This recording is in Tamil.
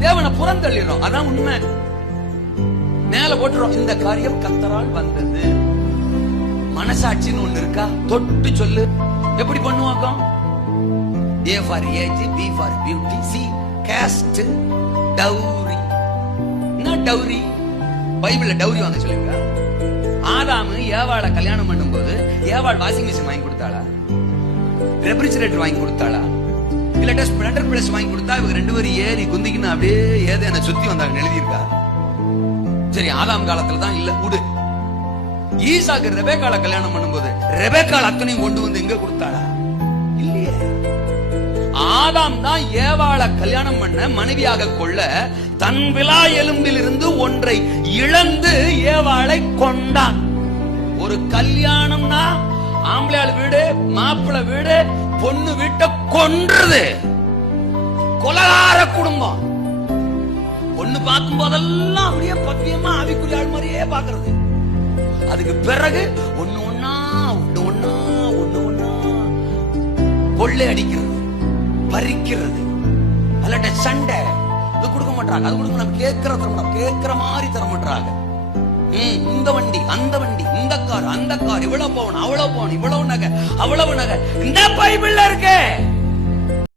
தேவனை புறந்தள்ளிடுறோம். அதான் உண்மை. மேல போட்டுறோம், இந்த காரியம் கர்த்தரால் வந்தது. மனசாட்சின்னு ஒண்ணு இருக்கா? தொட்டு சொல்லு. எப்படி பண்ணுவாங்க? A for age, B for beauty, C caste, dowry. என்ன டவுரி? பைபிள்ல டவுரி வாங்க சொல்லுங்க. ஆதாமு ஏவாளை கல்யாணம் பண்ணும்போது ஏவாள் வாஷிங் மிஷின் வாங்கி கொடுத்தாளா? ரெஃப்ரிஜரேட்டர் வாங்கி கொடுத்தாளா? இல்ல ஸ்ப்ளெண்டர் பிளஸ் வாங்கி கொடுத்தா இவங்க ரெண்டு பேரும் ஏறி குந்திக்கின்னு அப்படியே ஏதோ என்ன சுத்தி வந்தாங்க எழுதியிருக்கா? சரி, ஆதாம் காலத்துல தான் இல்ல உடு. ஈசாக்கு ரெபேக்காளை கல்யாணம் பண்ணும்போது ரெபேக்காள் அத்தனையும் கொண்டு வந்து எங்க கொடுத்தாளா? இல்லையே. ஆதாம் தான் ஏவாளை கல்யாணம் பண்ண மனைவியாக கொள்ள தன் விலா எலும்பில் இருந்து ஒன்றை இழந்து ஏவாளை கொண்டான். ஒரு கல்யாணம்னா ஆம்பளையாள் வீடு, மாப்பிள்ளை வீடு, பொண்ணு வீட்டை கொன்றது. கொலகார குடும்பம். பொண்ணு பார்க்கும் போதெல்லாம் அப்படியே பத்தியமா ஆவிக்குரிய மாதிரியே பாக்குறது. அதுக்கு பிறகு ஒண்ணு ஒண்ணா கொள்ளை அடிக்கிறது, பறிக்கிறது, அல்லட்ட சண்டை. அது கொடுக்க மாட்டாங்க, அது கொடுக்க நம்ம கேட்கிற மாதிரி தர மாட்டாங்க. இந்த வண்டி, அந்த வண்டி, இந்த கார், அந்த கார், இவ்வளவு போகணும், அவ்வளவு போகணும், இவ்வளவு நகை, அவ்வளவு நகை. இந்த பைபிள்ல இருக்கு.